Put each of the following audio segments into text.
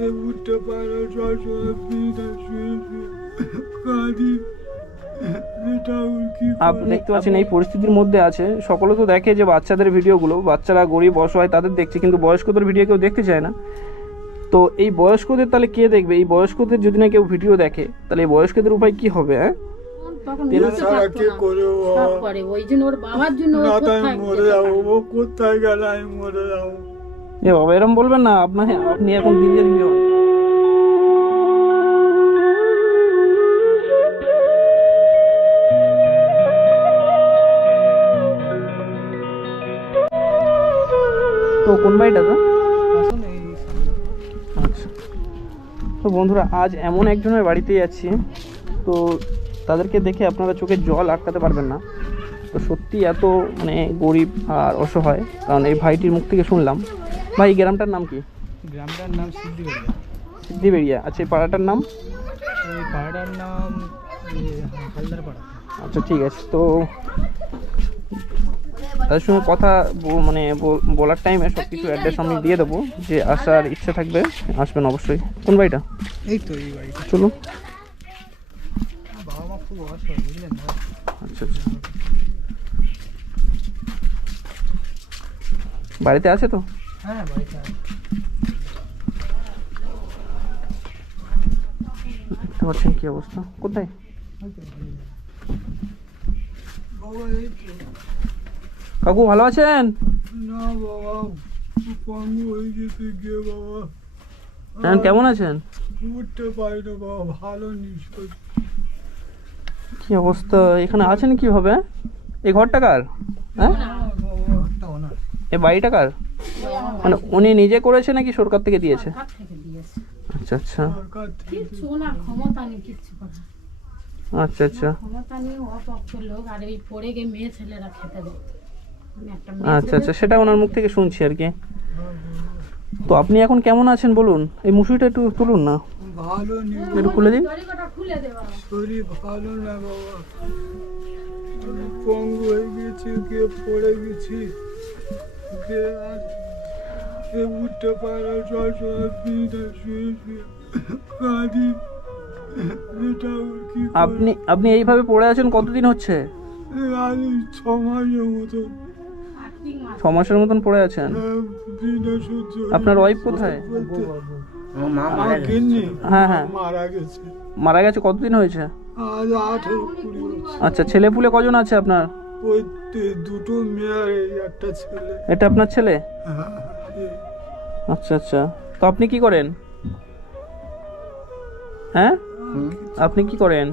এ উঠতে পারে কাঁদি আপনি দেখতে পাচ্ছেন এই পরিস্থিতির মধ্যে আছে। সকলে তো দেখে যে বাচ্চাদের ভিডিওগুলো বাচ্চারা গরিব অসহায় তাদের দেখছে কিন্তু বয়স্কদের ভিডিও কেউ দেখতে চায় না। তো এই বয়স্কদের তাহলে কে দেখবে? এই বয়স্কদের যদি না কেউ ভিডিও দেখে তাহলে এই বয়স্কদের উপায় কি হবে হ্যাঁ? ওই জন্য ওর বাবার জন্য কোথায় গেলে? আমি মরে যাব। এ বাবা, এরম বলবেন না, আপনার আপনি এখন দিন দিন তো কোন বাড়িটা তো? আচ্ছা। তো বন্ধুরা, আজ এমন একজনের বাড়িতে যাচ্ছি তো তাদেরকে দেখে আপনারা চোখে জল আটকাতে পারবেন না। তো সত্যি এত মানে গরিব আর অসহায়, কারণ এই ভাইটির মুখ থেকে শুনলাম। ভাই এই গ্রামটার নাম কি? গ্রামটার নাম সিদ্ধিবেড়িয়া। সিদ্ধিবেড়িয়া। আচ্ছা এই পাড়াটার নাম? এই পাড়াটার নাম ইয়ে, আচ্ছা ঠিক আছে। তো তাদের সঙ্গে কথা মানে বলার টাইমে সব কিছু অ্যাড্রেস আমি দিয়ে দেবো। যে আসার ইচ্ছা থাকবে আসবেন অবশ্যই। কোন বাড়িটা? এই তো এই বাড়িটা। চলুন। বাবা মা খুব বুঝলেন আচ্ছা আচ্ছা। বাড়িতে আছে তো? হ্যাঁ বাড়িতে। দেখতে পাচ্ছেন কি অবস্থা? কোথায়। কাকু ভালো আছেন? না বাবা পঙ্গু হয়ে গেছে গিয়ে বাবা। হ্যাঁ কেমন আছেন? উঠতে পারি না বাবা ভালো নিশ্চয় কি অবস্থা? এখানে আছেন কীভাবে? এই ঘরটা কার? হ্যাঁ? এই বাড়িটা কার? মানে উনি নিজে করেছে নাকি সরকার থেকে দিয়েছে? সরকার থেকে দিয়েছে। আচ্ছা আচ্ছা। আচ্ছা আচ্ছা। ক্ষমতা নেই অপক্ষ লোক আর এই পড়ে গিয়ে মেয়ে ছেলেরা খেতে দেয়। আমি একটা মেয়ে আচ্ছা আচ্ছা সেটা ওনার মুখ থেকে শুনছি আর কি। তো আপনি এখন কেমন আছেন বলুন? এই মুসুরিটা একটু তুলুন না। ভালো নেই। একটু খুলে দিন। দড়িকটা খুলে দে বাবা। শরীর ভালো না বাবা। পঙ্গু হয়ে গেছি গিয়ে পড়ে গেছি। এ উঠতে পারে সবসময় বিনা শুয়ে শুয়ে কাঁদি এটা কি আপনি আপনি এইভাবে পড়ে আছেন কতদিন হচ্ছে? ছ মাসের মতন পড়ে আছেন। আপনার wife কোথায়? হ্যাঁ হ্যাঁ। মারা গেছে। কতদিন হয়েছে? আচ্ছা ছেলে পুলে কজন আছে আপনার? ওই দুটো মেয়ে আর একটা ছেলে। এটা আপনার ছেলে? হ্যাঁ, আচ্ছা আচ্ছা। তো আপনি কি করেন? হ্যাঁ? আপনি কি করেন?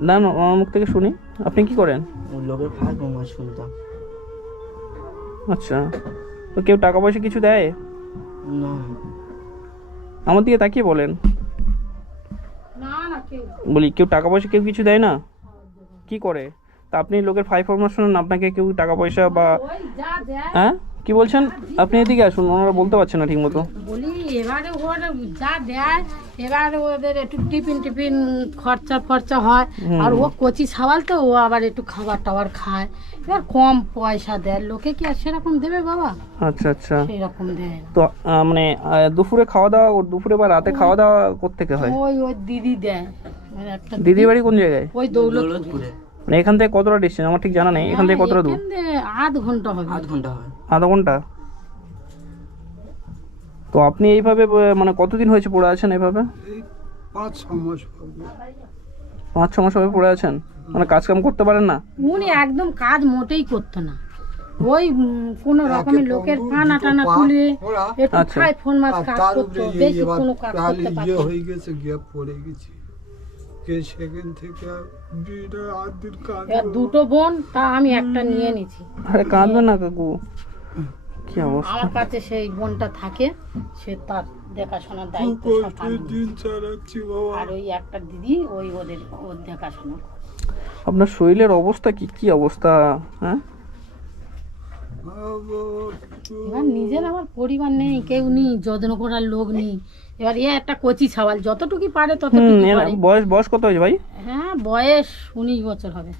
না না আমার মুখ থেকে শুনি। আপনি কি করেন? লোকের ফাঁক মাছ শুনতাম আচ্ছা। তো কেউ টাকা পয়সা কিছু দেয়? না। আমার দিকে তাকিয়ে বলেন। না না কেউ। বলি কেউ টাকা পয়সা কেউ কিছু দেয় না? কি করে? তা আপনি লোকের ফাইভ ফরমাস শুনুন আপনাকে কেউ টাকা পয়সা বা হ্যাঁ? কি বলছেন? আপনি এদিকে আসুন ওনারা বলতে পারছেন না ঠিক মতো বলি এবারে ওর যা দেয় এবারে ওদের একটু টিফিন টিফিন খরচা ফরচা হয় আর ও কচি সাবাল তো ও আবার একটু খাবার টাবার খায়। এবার কম পয়সা দেয়। লোকে কি আর সেরকম দেবে বাবা? আচ্ছা আচ্ছা। সেরকম দেয় না। তো আহ, মানে আহ, দুপুরে খাওয়া দাওয়া ও দুপুরে বা রাতে খাওয়া দাওয়া কোথেকে হয়? ওই ওই দিদি দেয়। মানে একটা বাড়ি কোন জায়গায়? ওই দৌলতপুরে। মানে এখান থেকে কতটা ডিস্টেন্স আমার ঠিক জানা নেই। এখান থেকে কতটা দূর? এখান থেকে আধ ঘণ্টা হবে। আধ ঘণ্টা হয় আধা ঘণ্টা? তো আপনি এইভাবে আহ, মানে কতদিন হয়েছে পড়ে আছেন এইভাবে? পাঁচ ছ মাস পাঁচ ছ মাস হবে পড়ে আছেন? মানে কাজ কাম করতে পারেন না? উনি একদম কাজ মোটেই করতো না। ওই কোন কোনো রকমের লোকের পানা টানা তুলে একটু আচ্ছা। খাই ফোন মাছ কাজ করতো বেশি কোনো কাজ করতে ইয়ে পারতো হয়ে গেছে গিয়ে পড়ে গেছে। কে সেখান থেকে দুটো বোন তা আমি একটা নিয়ে নিছি। আরে কাঁদবে না কাকু। কি অবস্থা? আমার কাছে সেই বোনটা থাকে সে তার দেখাশোনার দায়িত্ব সব আর ওই একটা দিদি ওই ওদের ওর দেখাশোনা। আপনার শরীরের অবস্থা কি? কি অবস্থা? হ্যাঁ? এবার নিজের আমার পরিবার নেই কেউ নেই যত্ন করার লোক নেই। এবার এ একটা কচি ছাওয়াল যতটুকু পারে ততটুকু পারে। বয়স বয়স কত হয়েছে ভাই? হ্যাঁ বয়স উনিশ বছর হবে।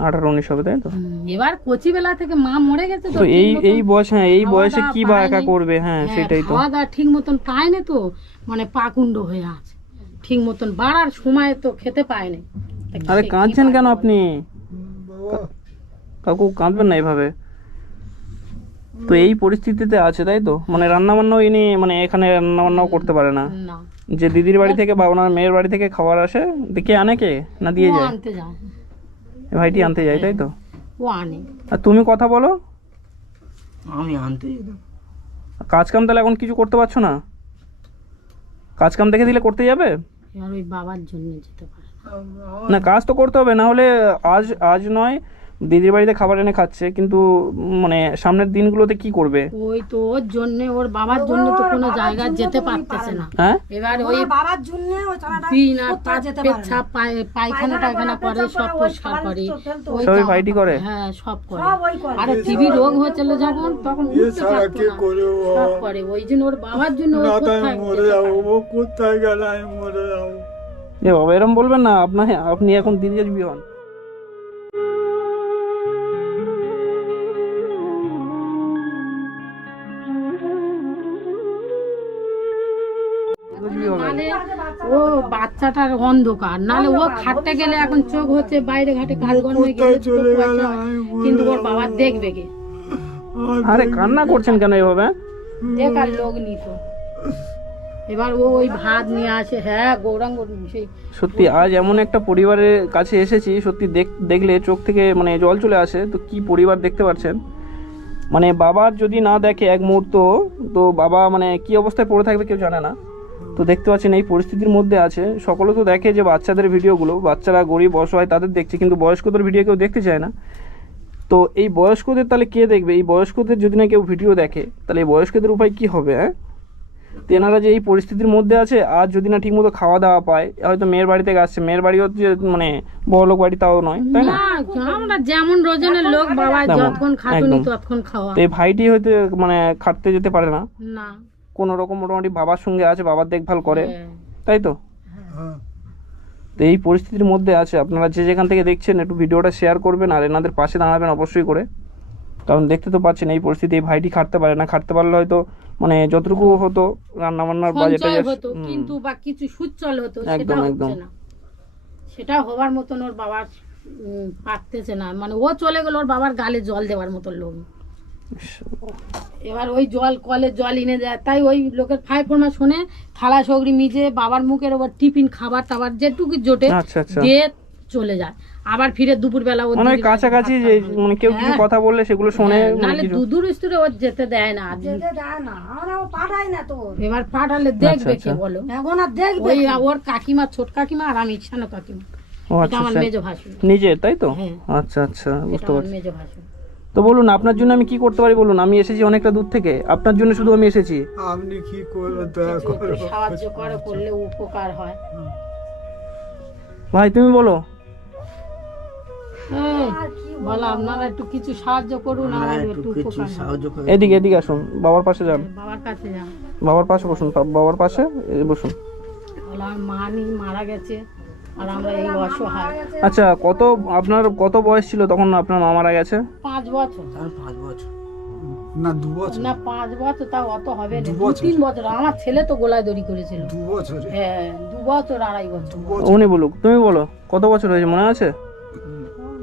আঠারো উনিশ হবে তাই তো? এবার কচিবেলা থেকে মা মরে গেছে তো এই এই বয়স হ্যাঁ এই বয়সে কি বা একা করবে? হ্যাঁ হ্যাঁ, সেটাই তো। খাওয়া ঠিক মতন পায় না তো মানে পাকুণ্ড হয়ে আছে। ঠিক মতন বাড়ার সময় তো খেতে পায় না আরে কাঁদছেন কেন আপনি? কাকু কাঁদবেন না এইভাবে তো এই পরিস্থিতিতে আছে তাই তো? মানে রান্না বান্নাও ইনি মানে এখানে রান্না বান্নাও করতে পারে না। না। যে দিদির বাড়ি থেকে বা ওনার মেয়ের বাড়ি থেকে খাবার আসে দেখে আনে কে? না দিয়ে যায়। ভাইটি আনতে যায় তাই তো ও আনে। আর তুমি কথা বলো। আমি আনতে যেতাম কাজ কাম তাহলে এখন কিছু করতে পারছ না? কাজ কাম দেখে দিলে করতে যাবে? আর ওই বাবার জন্য যেতে পারে না। না কাজ তো করতে হবে না হলে আজ আজ নয় দিদির বাড়িতে খাবার এনে খাচ্ছে কিন্তু মানে সামনের দিনগুলোতে কি করবে? ওই তো ওর জন্য ওর বাবার জন্য তো কোনো জায়গায় যেতে পারতেছে না। হ্যাঁ? এবার ওই বাবার জন্য ওই ছানাটা বিন আর যেতে পারে না। পেচ্ছাপ পায়খানা টায়খানা করে সব পরিষ্কার করে। ওই সবই জামা- ভাইটি করে? হ্যাঁ সব করে। সব ওই করে। আরে টিভি রোগ হয়েছিল যখন তখন উঠতে পারতো না। করে ও? সব করে। ওই জন্য ওর বাবার জন্য ও কোথায় মরে না। ও কোথায় গেলে আমি মরে যাব। এ বাবা এরম বলবেন না আপনার আপনি এখন দিদি আসবি হন। ও বাচ্চাটার অন্ধকার। নালে ও খাটতে গেলে এখন চোখ হচ্ছে বাইরে ঘাটে গেল হয়। কিন্তু ওর বাবা দেখবে কে? আরে কান্না করছেন কেন এভাবে? দেখার লোক নিত এবার ও ওই ভাত নিয়ে আসে। হ্যাঁ গৌরাঙ্গ সেই সত্যি আজ এমন একটা পরিবারের কাছে এসেছি সত্যি দেখ- দেখলে চোখ থেকে মানে জল চলে আসে। তো কি পরিবার দেখতে পাচ্ছেন? মানে বাবার যদি না দেখে এক মুহূর্ত তো বাবা মানে কি অবস্থায় পড়ে থাকবে কেউ জানে না। তো দেখতে পাচ্ছেন এই পরিস্থিতির মধ্যে আছে। সকলে তো দেখে যে বাচ্চাদের ভিডিওগুলো বাচ্চারা গরিব অসহায় তাদের দেখছে কিন্তু বয়স্কদের ভিডিও কেউ দেখতে চায় না। তো এই বয়স্কদের তাহলে কে দেখবে? এই বয়স্কদের যদি না কেউ ভিডিও দেখে তাহলে এই বয়স্কদের উপায় কি হবে হ্যাঁ? তেনারা যে এই পরিস্থিতির মধ্যে আছে আর যদি না ঠিকমতো খাওয়া দাওয়া পায় হয়তো মেয়ের বাড়ি থেকে আসছে মেয়ের বাড়ি হচ্ছে মানে বড়লোক বাড়ি তাও নয় তাই না? না আমরা যেমন রোজনের লোক বাবা যতক্ষণ খাটুনি ততক্ষণ খাওয়া। তো এই ভাইটি হয়তো মানে খাটতে যেতে পারে না। না। কোনো রকম মোটামুটি বাবার সঙ্গে আছে বাবার দেখভাল করে। হ্যাঁ। তাই তো? হ্যাঁ। তো এই পরিস্থিতির মধ্যে আছে। আপনারা যে যেখান থেকে দেখছেন একটু ভিডিওটা শেয়ার করবেন আর এনাদের পাশে দাঁড়াবেন অবশ্যই করে। কারণ দেখতে তো পাচ্ছেন এই পরিস্থিতি এই ভাইটি খাটতে পারে না। খাটতে পারলে হয়তো মানে যতটুকু হতো রান্না বান্নার বাজেটে কিন্তু বা কিছু সুচল হতো সেটা একদম, একদম। হচ্ছে না। সেটা হবার মতন ওর বাবার পারতেছে না। মানে ও চলে গেল ওর বাবার গালে জল দেওয়ার মতন লোক এবার ওই জল কলে জল এনে দেয়। তাই ওই লোকের ফাই ফোরমা শুনে থালা সগড়ি মিজে বাবার মুখের ওপর টিফিন খাবার টাবার যেটুকু জোটে আচ্ছা আচ্ছা। দিয়ে চলে যায়। আবার ফিরে দুপুর বেলা ওর মানে কাছাকাছি যে মানে কেউ কিছু হ্যাঁ। কথা বললে সেগুলো শোনে হ্যাঁ, মানে কিছু দুদূর স্তরে ওর যেতে দেয় না। যেতে দেয় না। আমরা ও পাঠাই না তো। এবার পাঠালে দেখবে আচ্ছা, কে বলো। এখন আর দেখবে ওই ওর কাকিমা ছোট কাকিমা আর আমি ইচ্ছানো কাকিমা। ও আচ্ছা আমার মেজো তাই তো? হ্যাঁ। আচ্ছা আচ্ছা বুঝতে পারছি। মেজো ভাসুর। তো বলুন আপনার জন্য আমি কি করতে পারি বলুন? আমি এসেছি অনেকটা দূর থেকে। আপনার জন্য শুধু আমি এসেছি। আপনি কি করবে দয়া করে সাহায্য করে করলে উপকার হয়। ভাই তুমি বলো। এই, বলো আপনারা একটু কিছু সাহায্য করুন আমার একটু উপকার এদিকে এদিকে আসুন। বাবার পাশে যান। বাবার কাছে যান। বাবার পাশে বসুন। বাবার পাশে বসুন। বলো মা মারা গেছে। আর আমরা এই অসহায়। আচ্ছা কত আপনার কত বয়স ছিল তখন আপনার মা মারা গেছে? পাঁচ বছর। পাঁচ বছর। না দু বছর। না পাঁচ বছর তাও অত হবে না। তিন বছর। আমার ছেলে তো গোলায় দড়ি করেছিল। দু বছরে? হ্যাঁ দু বছর আড়াই বছর। উনি বলুক তুমি বলো কত বছর হয়েছে মনে আছে?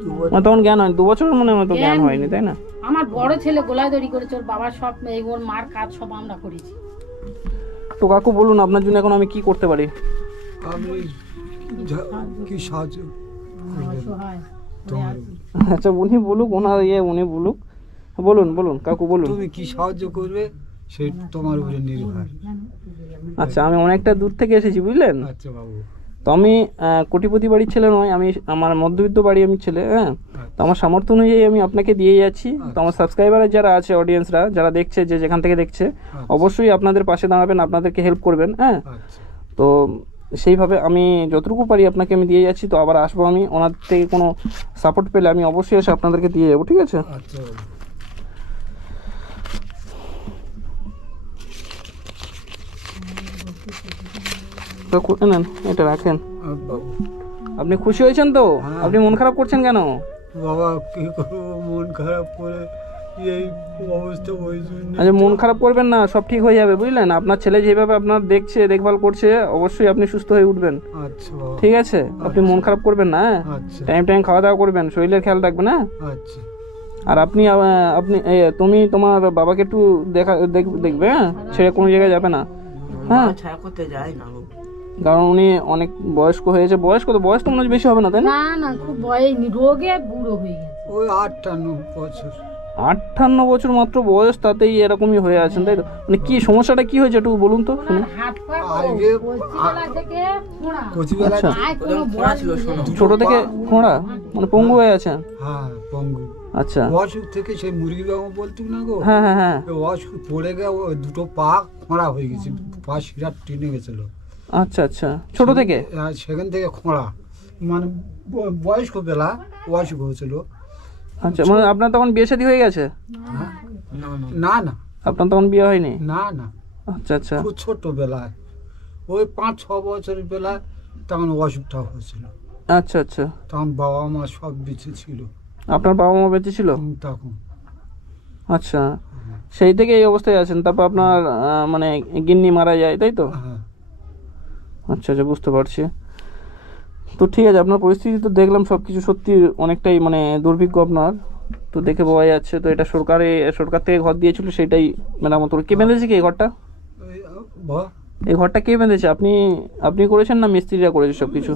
দু মানে তখন জ্ঞান হয় দু বছর মনে হয় তো জ্ঞান হয়নি তাই না? আমার বড় ছেলে গোলায় দড়ি করেছে ওর বাবার সব এই ওর মার কাজ সব আমরা করেছি। তো কাকু বলুন আপনার জন্য এখন আমি কি করতে পারি? আপনি যা- কি সাহায্য অসহায় তোমার আচ্ছা উনি বলুক ওনার ইয়ে উনি বলুক। বলুন বলুন কাকু বলুন। তুমি কি সাহায্য করবে সে তোমার উপরে নির্ভর। আচ্ছা আমি অনেকটা দূর থেকে এসেছি বুঝলেন? আচ্ছা বাবু। তো আমি আহ, কোটিপতি বাড়ির ছেলে নয় আমি আমার মধ্যবিত্ত বাড়ি আমি ছেলে হ্যাঁ? তো আমার সামর্থ্য অনুযায়ী আমি আপনাকে দিয়ে যাচ্ছি। তো আমার সাবস্ক্রাইবার যারা আছে অডিয়েন্সরা যারা দেখছে যে যেখান থেকে দেখছে অবশ্যই আপনাদের পাশে দাঁড়াবেন আপনাদেরকে হেল্প করবেন হ্যাঁ? আচ্ছা। তো সেইভাবে আমি যতটুকু পারি আপনাকে আমি দিয়ে যাচ্ছি তো আবার আসব আমি। ওনার থেকে কোনো সাপোর্ট পেলে আমি অবশ্যই এসে আপনাদেরকে দিয়ে যাব ঠিক আছে? আচ্ছা নেন এটা রাখেন। আপনি খুশি হয়েছেন তো? হ্যাঁ। আপনি মন খারাপ করছেন কেন? বাবা কি করব? মন খারাপ করে এই অবস্থা ওই জন্য আচ্ছা মন খারাপ করবেন না সব ঠিক হয়ে যাবে বুঝলেন? আপনার ছেলে যেভাবে আপনার দেখছে দেখভাল করছে অবশ্যই আপনি সুস্থ হয়ে উঠবেন। আচ্ছা। ঠিক আছে? আপনি মন খারাপ করবেন না হ্যাঁ? আচ্ছা। টাইম টাইম খাওয়া দাওয়া করবেন শরীরের খেয়াল রাখবেন হ্যাঁ? আচ্ছা। আর আপনি আপনি তুমি তোমার বাবাকে একটু দেখা দেখবে হ্যাঁ? ছেড়ে কোনো জায়গায় যাবে না হ্যাঁ। করতে যায় না কারণ উনি অনেক বয়স্ক হয়েছে বয়স্ক তো বয়স তো মনে হচ্ছে বেশি হবে না তাই না? না না খুব বয়স রোগে বুড়ো হয়ে গেছে। ওই আটান্ন বছর। আটান্ন বছর মাত্র বয়স তাতেই এরকমই হয়ে আছেন তাই তো? মানে কি সমস্যাটা কি হয়েছে একটু বলুন তো? শুনি হাত পা আগে কচিবেলা থেকে ফোঁড়া কচিবেলা আচ্ছা। ছোট থেকে খোঁড়া মানে পঙ্গু হয়ে আছেন? হ্যাঁ পঙ্গু। আচ্ছা। অসুখ থেকে সেই মুরগি বাবু বলতুক না গো? হ্যাঁ হ্যাঁ হ্যাঁ। অসুখ পড়ে গিয়ে দুটো পা খোঁড়া হয়ে গেছে পা শিরা টেনে গেছিল। আচ্ছা আচ্ছা। ছোট থেকে? আর সেখান থেকে খোঁড়া। মানে বয়স্ক বেলা অসুখ হয়েছিল। আচ্ছা মানে আপনার তখন বিয়ে শাদী হয়ে গেছে? হ্যাঁ? না না। আপনার তখন বিয়ে হয়নি? না না। আচ্ছা আচ্ছা। খুব ছোট বেলায় ওই পাঁচ ছ বছরের বেলায় তখন অসুখটা হয়েছিল। আচ্ছা আচ্ছা। তখন বাবা মা সব বেঁচে ছিল। আপনার বাবা মা বেঁচে ছিল? তখন। আচ্ছা। সেই থেকে এই অবস্থায় আছেন। তারপর আপনার মানে গিন্নি মারা যায় তাই তো? হ্যাঁ। আচ্ছা আচ্ছা বুঝতে পারছি। তো ঠিক আছে আপনার পরিস্থিতি তো দেখলাম সব কিছু সত্যি অনেকটাই মানে দুর্ভিক্ষ আপনার। তো দেখে বোঝা যাচ্ছে তো এটা সরকারে সরকার থেকে ঘর দিয়েছিল সেটাই মেরামত কে বেঁধেছে কি এই ঘরটা? এই ঘরটা কে বেঁধেছে? আপনি আপনি করেছেন না মিস্ত্রিরা করেছে সব কিছু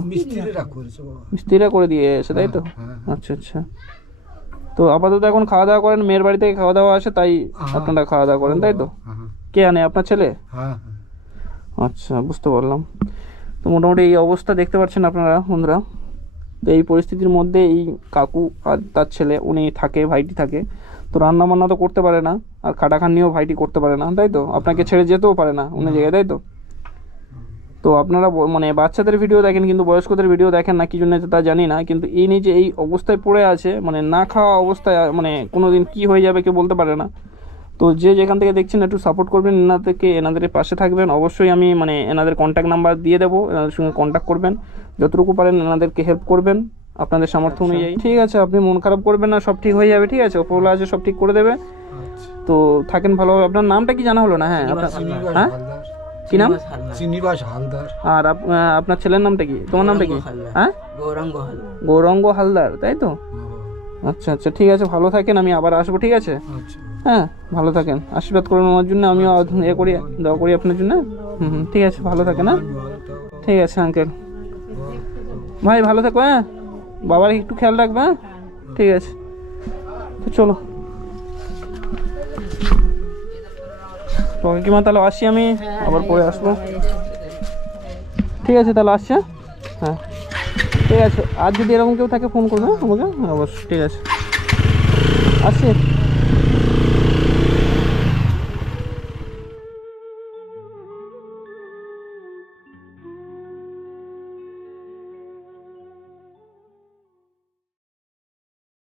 মিস্ত্রিরা করে দিয়ে এসে তাই তো? হ্যাঁ, আচ্ছা আচ্ছা। তো আপাতত এখন খাওয়া দাওয়া করেন মেয়ের বাড়ি থেকে খাওয়া দাওয়া আসে তাই হ্যাঁ। আপনারা খাওয়া দাওয়া করেন তাই তো? হ্যাঁ কে আনে? আপনার ছেলে? হ্যাঁ। আচ্ছা বুঝতে পারলাম। তো মোটামুটি এই অবস্থা দেখতে পাচ্ছেন আপনারা, বন্ধুরা। তো এই পরিস্থিতির মধ্যে এই কাকু আর তার ছেলে, উনি থাকে, ভাইটি থাকে। তো রান্না বান্না তো করতে পারে না, আর খাটাখান্নিও ভাইটি করতে পারে না, তাই তো? আপনাকে ছেড়ে যেতেও পারে না অন্য জায়গায়, তাই তো? তো আপনারা মানে বাচ্চাদের ভিডিও দেখেন, কিন্তু বয়স্কদের ভিডিও দেখেন না, কি জন্য তা জানি না, কিন্তু এই নিয়ে যে এই অবস্থায় পড়ে আছে মানে না খাওয়া অবস্থায় মানে কোনো দিন কী হয়ে যাবে কেউ বলতে পারে না। তো যে যেখান থেকে দেখছেন একটু সাপোর্ট করবেন এনাদেরকে এনাদের পাশে থাকবেন। অবশ্যই আমি মানে এনাদের কন্ট্যাক্ট নাম্বার দিয়ে দেবো এনাদের সঙ্গে কন্ট্যাক্ট করবেন। যতটুকু পারেন এনাদেরকে হেল্প করবেন আপনাদের সামর্থ্য অনুযায়ী। ঠিক আছে আপনি মন খারাপ করবেন না সব ঠিক হয়ে যাবে ঠিক আছে? ওপরওয়ালা আছে সব ঠিক করে দেবে। আচ্ছা। তো থাকেন ভালোভাবে আপনার নামটা কি জানা হলো না? হ্যাঁ আপনার হ্যাঁ? হালদার কি নাম? শ্রীনিবাস হালদার, আর আপ- আপনার ছেলের নামটা কি? তোমার নামটা কি? হ্যাঁ? গৌরাঙ্গ হালদার। গৌরঙ্গ হালদার তাই তো? আচ্ছা আচ্ছা ঠিক আছে ভালো থাকেন আমি আবার আসব ঠিক আছে? আচ্ছা। হ্যাঁ ভালো থাকেন। আশীর্বাদ করুন আমার জন্য আমিও এ করি দোয়া করি আপনার জন্য। হুম হুম ঠিক আছে ভালো থাকেন হ্যাঁ? ঠিক আছে আঙ্কেল ভাই ভালো থাকো হ্যাঁ? বাবার একটু খেয়াল রাখবে হ্যাঁ? ঠিক আছে। তো চলো। কাকিমা তাহলে আসি আমি আবার পরে আসব। ঠিক আছে তাহলে আসছে হ্যাঁ? ঠিক আছে আর যদি এরকম কেউ থাকে ফোন করবে হ্যাঁ, আমাকে? হ্যাঁ, অবশ্যই ঠিক আছে। আসছি